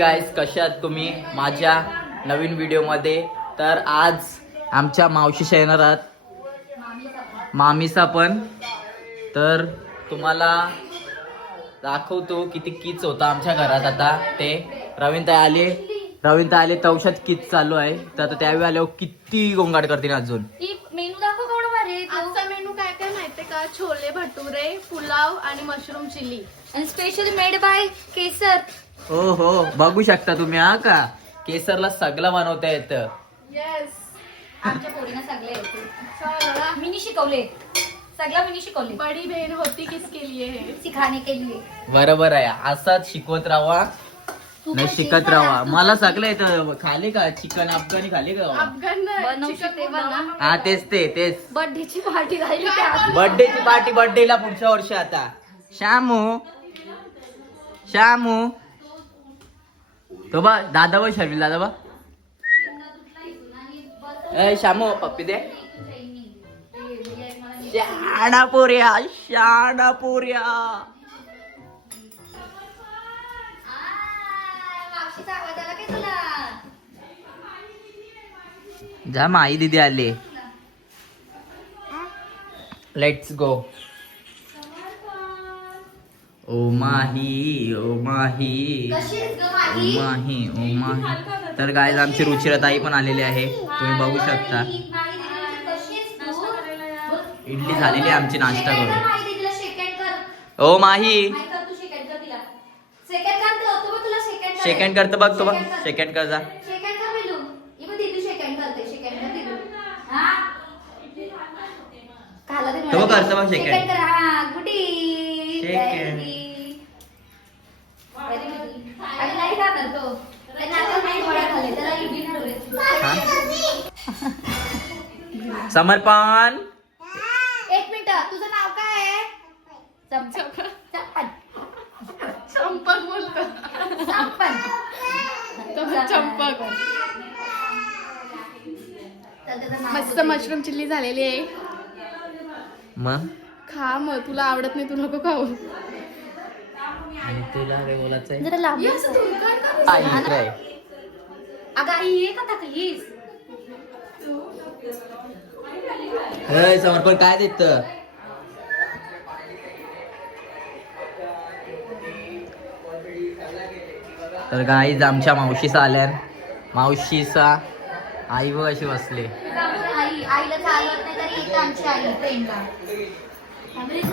Hi guys, कशा आहात तुम्ही माझ्या नवीन व्हिडिओमध्ये. तर आज आमच्या मावशी येणार आहात, मामीचा पण. तर तुम्हाला दाखवतो किती किच होता आमच्या घरात. आता ते रवींद्र आले तवशात किच चालू आहे. तर आता त्यावेळी आल्यावर किती गोंगाट करतील अजून. मेनू दाखव केवढा भारी आहे. आजचा मेनू काय काय माहितीये का? छोले भटुरे, पुलाव आणि मशरूम चिली. आणि स्पेशली मेड बाय केसर. हो हो, बघू शकता तुम्ही. हा का, केसरला सगळं बनवता येतं. येस. आमच्या पोरीना सगळे येते. चला. मिनी शिकवले, सगळं मिनी शिकवले. बडी बहन होती किसके लिए है? सिखाने के लिए. बरोबर आहे, असाच शिकवत राहा, तू नाही पण शिकत शिक राहा. ना. मला सगळं येतं. खाली का चिकन अफगाणी खाली का? अफगाण बनवशील तेव्हा ना. हा तेच बर्थडेची पार्टी राहिली त्या. बर्थडेची पार्टी बर्थडेला पुढच्या वर्षी. आता श्यामू तो बा दादा बा शर्विल दादा बा. ए श्यामू पप्पी दे. शाणा पोऱ्या. मावशीचा आवाज आला काय तुला? जा माई दीदी आले. Let's go. ओ माही कशी आहेस गं माझी? तर गायला आमची रुचिराताई पण आलेली आहे, तुम्ही बघू शकता. इडली झालेली आहे आमची नाश्ता करून. ओ माही सेकंड करतो बघ. तो बघ सेकंड कर जा. तो करतो बघ सेकंड. समर्पण. एक मिनिट, तुझं नाव काय आहे? चंपन. चंपक बोलतो. चंपन. चंपक. मस्त मशरूम चिल्ली झालेली आहे. मग खा मग, तुला आवडत नाही तू नको खाऊ. आणि तुला काय बोलायचंय? जरा लांब ये असं दूर काय कर? आई इकडे आहे. अगं आई ये का टाकलीस? हे समर्पण काय देत? तर गाईज आमच्या मावशीचा आल्यान. मावशीचा आई व अशी बसले. आईला चालवत नाही तरी येते आमची आई ट्रेनला.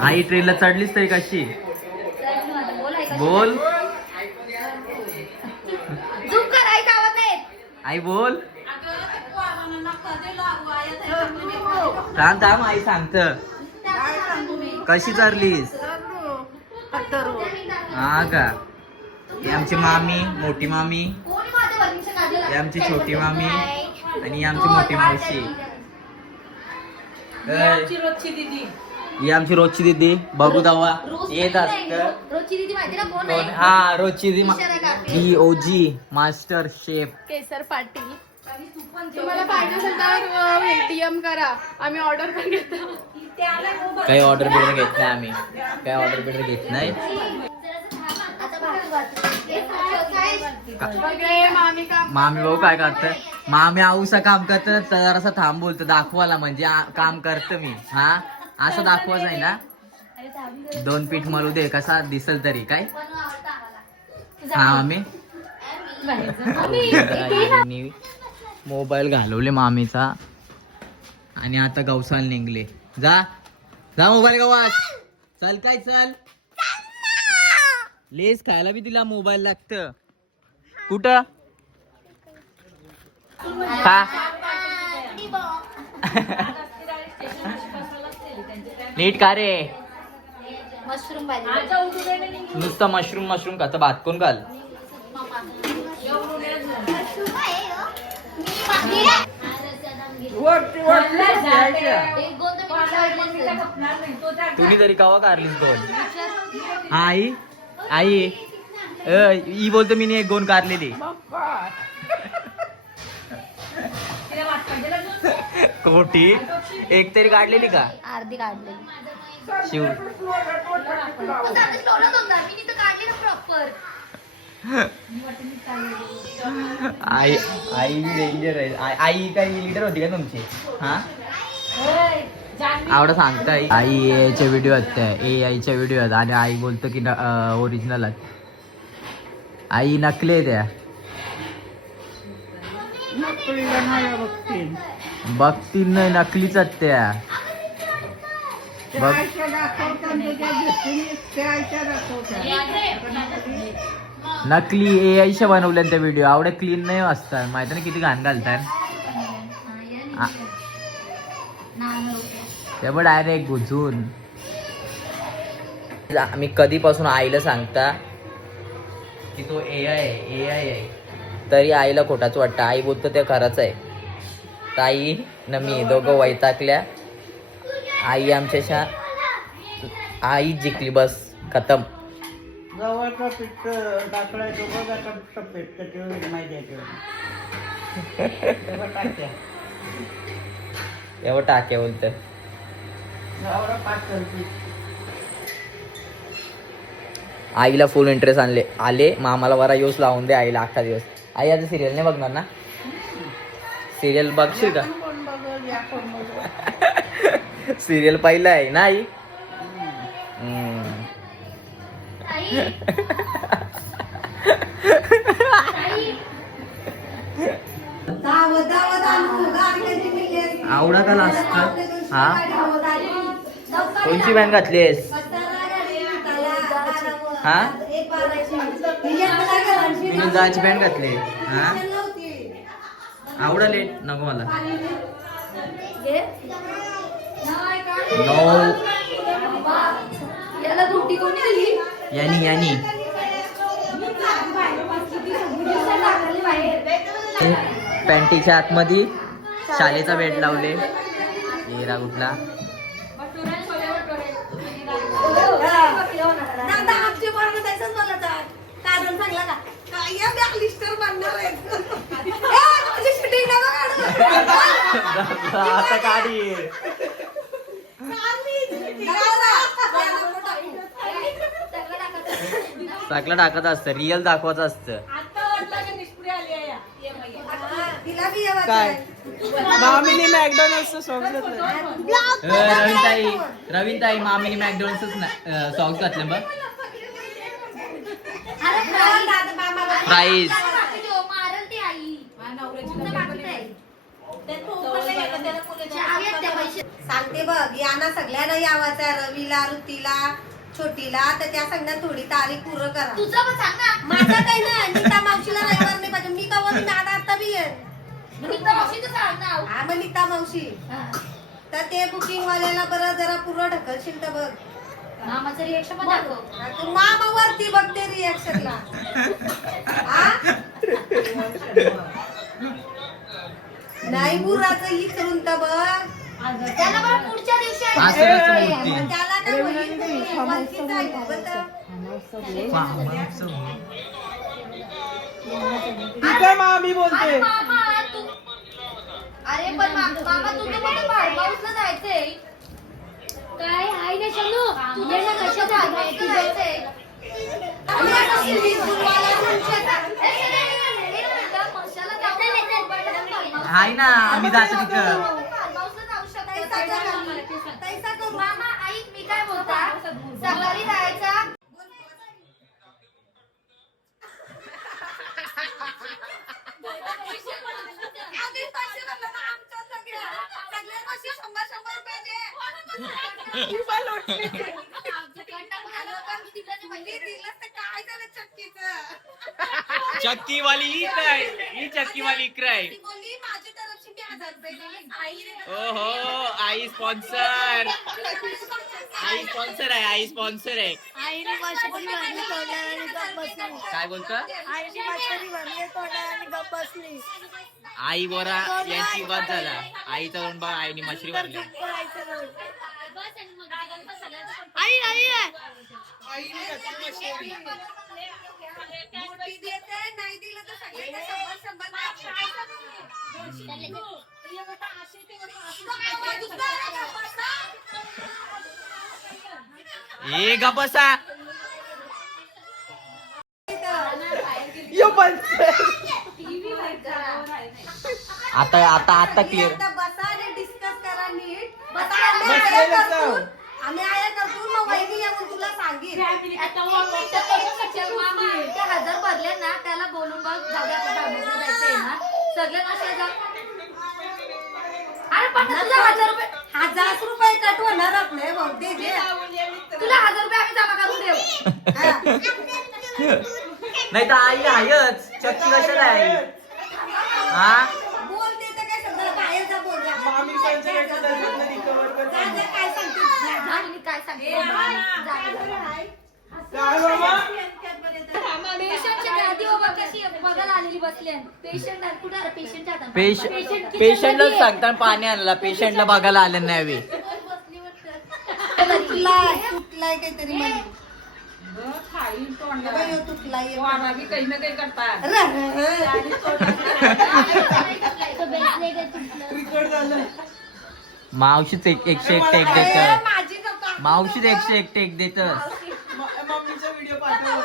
आई ट्रेनला चढलीच तरी कशी? बोल. झूम कर, आई गावात नाही. आई बोल. थांब आई सांगत. कशी चढलीस? हा का? ही आमची मामी, मोठी मामी. ही आमची छोटी मामी आणि ही आमची मोठी मावशी. ही आमची रोजची दीदी. बघू दावा येत असत. रोजची दीदी माहिती ना कोण कोण? आहे? हा रोजची दीदी. इशारा करते. ही ओजी मास्टर शेफ. केसर पाटील. तुम्हाला पाहिजे असेल तर पेटीएम करा, आम्ही ऑर्डर पण घेतो. काही ऑर्डर बिर्डर घेत नाही आम्ही. काही ऑर्डर बिर्डर घेत नाही. आता वगैरे मामी का मामी भाऊ काय करत? मामी आऊसा काम करत तर जरासा थांब बोलतो दाखवायला, म्हणजे काम करत मी. हा असं दाखवायचं आहे ना. 2 पीठ मळू दे, कसा दिसल तरी काय. हा मामी. मोबाईल घालवले मामीचा आणि आता गवसाला निघले. जा मोबाईल गवास. चल काय चल. लेस खायला बी तिला मोबाईल लागत. कुठं खा. नीट का रे. मशरूम भाजी. नुसतं मशरूम खात. भात कोण घाल. तुम्ही तरी कवा कारलीस गोल? आई ही बोलतो मी एक गोन कारलेली. कोटी एक तरी काढलेली का? अर्धी काढलेली. शिव आई आई डेंजर आहे. आई काही लिडर होती का तुमची? हा आवडं सांगताय आई एआयच्या व्हिडिओ आहेत त्या एआयच्या व्हिडिओ आहेत आणि आई बोलतो की ओरिजिनल आहेत. आई नकली आहे त्या. बघतील नाही नकलीच आहेत त्या. बघ नकली एआयच्या बनवल्या त्या व्हिडिओ आवडे क्लीन नाही वाचतात माहिती नाही किती घाण घालतात. ते पण डायरेक्ट घुसून. मी कधीपासून आईला सांगता की तो एआय आहे तरी आईला खोटाच वाटतं. आई बोलतो ते खरंच आहे. ताई न मी दोघं वैतागल्या. आई आमच्याशा आई जिंकली बस खतम. गव्हाचं पीठ टाकलायचं बघा कसं पेट त्याच्यावर माहिती एवढं टाक्या बोलत. गव्हाला पातळ पीठ. आईला फुल इंटरेस्ट आले मामाला बरा योस लावून दे आईला 8 दिवस. आई आता सिरियल नाही बघणार ना? सिरियल बघशील का? कोण बघल या कोण बघल. सिरियल पाहिलं आहे ना आई? आवडा का असत. हा कोणची बँक घातलीस? हा जायची बँक घातली. हा आवडा लेट नको मला. नो याला रोटी कोणी दिली? यानी पॅन्टीच्या आतमध्ये शालेचा बेड लावले. येरा कुठला आता काढी सगळं टाकत असतं. रिअल दाखवायचं असतं. काय मामीने मॅकडॉनल्डचं सॉस घेतलं. रवीनताई मामीने मॅकडॉनल्डच सॉस घातले बघ. प्राईस सांगते बघ यांना सगळ्यांना यावाचा रवीला ऋतीला छोटीला तर त्या सगळ्यांना थोडी तारीख पूर्ण करा. तुझं पण सांग ना. माझं काही नाही. नीता मावशीला रविवार नाही पाहिजे. मी कवर दादा आता बी येत. नीता मावशीचं सांग ना. हा मग नीता मावशी तर ते बुकिंग वाल्याला बरं जरा पूर्ण ढकलशील तर बघ. मामाचं रिएक्शन पण दाखव. तू मामा वरती बघते रिएक्शनला. नाही बुराचं ही करून तर बघ. त्याला बरं पुढच्या दिवशी आहे. असं कसं बोलती? त्याला काय होईल? वरतीच आहे बघ. ठीक आहे मामी बोलते. अरे मामा तू अरे पण मामा तू तर कुठे फार्म हाऊसला जायचंय? काय आहे ना शनू तुझ्या ना कशा फार्म हाऊसला जायचंय? हाय ना आम्ही जातो तिथं. मामा ऐक मी काय बोलता सकाळी जायचा. चक्की वाली ही चक्की वाली इकडे आहे. माझी तरफची मी 1000 रुपये देईन. ओहो आई स्पॉन्सर. आई स्पॉन्सर आहे. आई स्पॉन्सर आहे. आईने मशनरी भरली तोंडाला आणि गप्प बसली. काय बोलतं? आईने मशनरी भरली तोंडाला आणि गप्प बसली. आई बोरा यांची बात झाला. आईचा तोंड बघा आईने मशरी भरली. आई आई नाही दिलं तर सगळ्यांना 100 ए गा बसा. यो पण आता तुम्ही क्लिअर. आता बसा आणि डिस्कस करा नीट. बसा. आता आम्ही बसलेलं आया जाऊ. करतो. आम्ही आया करतो मग वहिनी येऊन तुला सांगेल. मामा, ते 1000 भरले ना त्याला बोलून बघ जाऊ दे, आता धार्मिकला जायचंय ना सगळ्यांना शेजार. अरे पण तुझा 1000 रुपये 1000 रुपये कट होणारच नाही भाऊ दे दे. तुला 1000 रुपये आम्ही जमा करून देऊ. हा. नाही तर आई आहेच चक्की कशाला आहे हा. बोल दे तर काय समजा बाहेर जा बोल जा. मामी सांगते जा, जा, काय सांगते जा, जा. आणि काय सांगते पेशंटची गादी बाबा कशी बघायला आलेली बसली पेशंट कुठे पेशंट पेशंटलाच सांगताना पाणी आणला पेशंटला बघायला आलं नाही. तुटलाय तुटलाय काहीतरी मध्ये. बाई, ह्यो तुटलाय एक. मावशीच 101 टेक अरे, देत. माझी नको. मावशीच 101 टेक देत. मम्मीचा व्हिडिओ पाठव.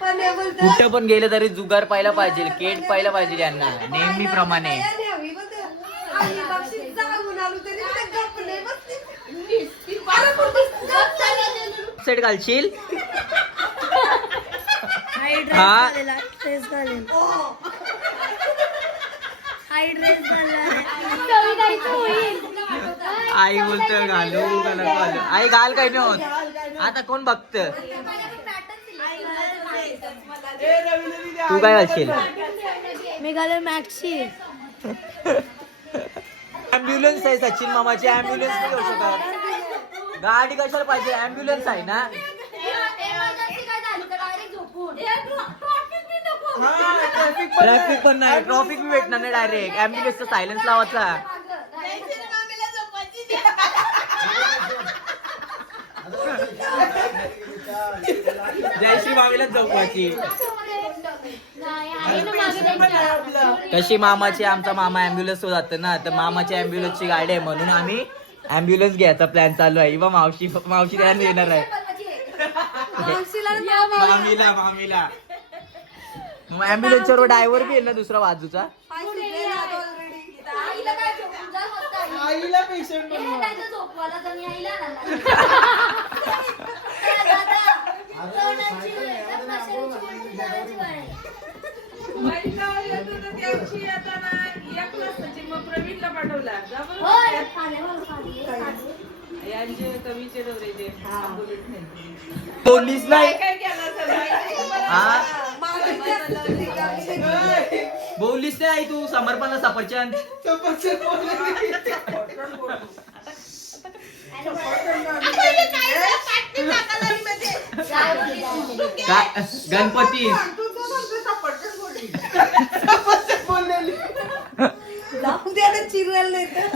पण हे बोलतो, कुठं पण गेलं तरी जुगार पाहिला पाहिजे केट पाहिला पाहिजे यांना नेहमीप्रमाणे. बाया न्यावी बघ. आई बक्षीस जाऊन आलो तरी ते गप्प नाही बसली. अरे, कुठं गप्प झालं? सेट घालशील हा. आई बोलत घालू घालू आई घाल काही नाही होत आता कोण बघत. तू काय घालशील मी घालून मॅक्सी. ऍम्ब्युलन्स आहे सचिन मामाची ऍम्ब्युलन्स नाही घेऊ शकत. गाडी कशाला पाहिजे ऍम्ब्युलन्स आहे ना. ट्रॅफिक पण नाही ट्रॉफिक बी भेटणार नाही डायरेक्ट ऍम्ब्युलन्सचा सायलेन्स लावायचा. जय श्री मामीलाच चौकाची कशी मामाची आमचा मामा ऍम्ब्युलन्स जात ना तर मामाची ऍम्ब्युलन्सची गाडी आहे म्हणून आम्ही ऍम्ब्युलन्स घ्यायचा प्लॅन चालू आहे. इवा मावशी त्याला येणार आहे मामीला मग ऍम्ब्युलन्सच्या वर ड्रायव्हर बी येईल ना दुसरा बाजूचा. पाय सुटले ना आता already. आईला पेशंट बनवा. बोललीच नाही हा बोललीच नाही आई तू समर्पण सफरचंद. गणपती जाऊ दे आता चिरल नाही तर.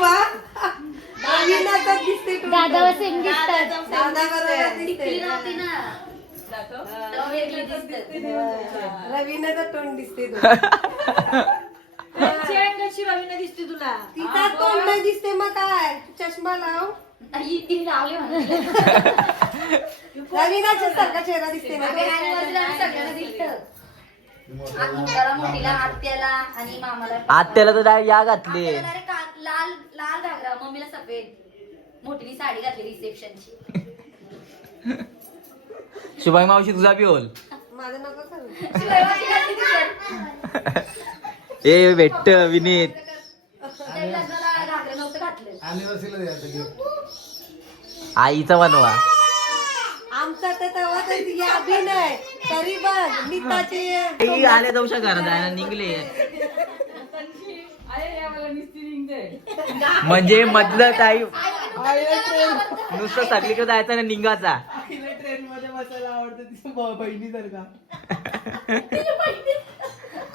वा. रवीनाचा दिसते तू. दादावर सेम दिसतात. दादा बरोबर दिसते. टिकली नव्हती ना. रवीनाचं तोंड दिसते तू. दिसते तुला तिचा तोंड नाही दिसते मग काय तू चष्मा लाव. लावले रवीनाचा सारखा चेहरा दिसते ना. सगळ्यांना दिसतं. जरा मोठीला आत्याला आणि मामाला आत्याला तर डायरेक्ट या घातली. आत्याला direct लाल लाल घागरा मम्मीला सफेद मोठीने साडी घातली रिसेप्शनची. शुभाई मावशी तुझा बी होल. माझं नको करू. शिवाय माझी घातली तिच्यात. ए भेट विनीत त्या लग्नाला घागरा नव्हतं घातलं. आईचा बनवा. आमचा तर तेव्हा तर या बी नाही तरी बघ नीताची आले जाऊशा घरात जायला निघले म्हणजे मधलं ताई नुसतं सगळीकडे जायचं ना निघाचा. ट्रेन मध्ये बसायला आवडतं तिच्या बहिणीसारखा.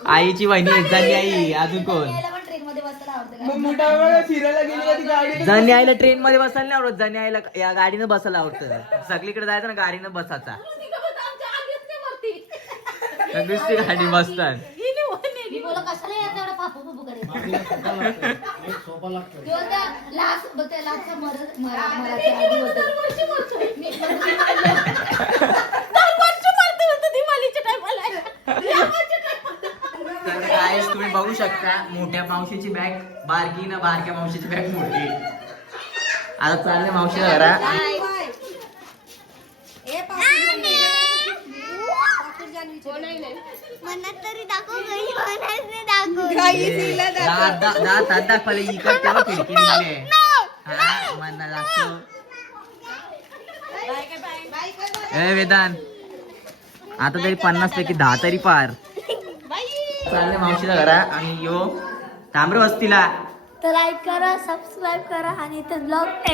आईची बहिणी आहे जानी आई अजून कोण यायला पण ट्रेन मध्ये बसायला आवडतं मग मोठा वेळा फिरायला गेली का ती गाडी जानी आईला ट्रेन मध्ये बसायला नाही आवडत. जानी आईला या गाडीनं बसायला आवडतं. सगळीकडे जायचं ना गाडीनं बसायचा. नुसती गाडी बसतात. मी बोला कशाला येत एवढा पापू पापू करे तर काय तुम्ही बघू शकता मोठ्या मावशीची बॅग बारकी ना बारक्या मावशीची बॅग मोठी. आता चालले मावशीच्या घरा. दात दाखवले इकडे तेव्हा खिडकी निघाले. हा मना दाखव. ए वेदांत आता तरी 50 पैकी 10 तरी पार. चालले मावशीच्या घरा आणि यो तांबर वस्तीला. तर लाईक करा, सबस्क्राईब करा आणि इथे ब्लॉग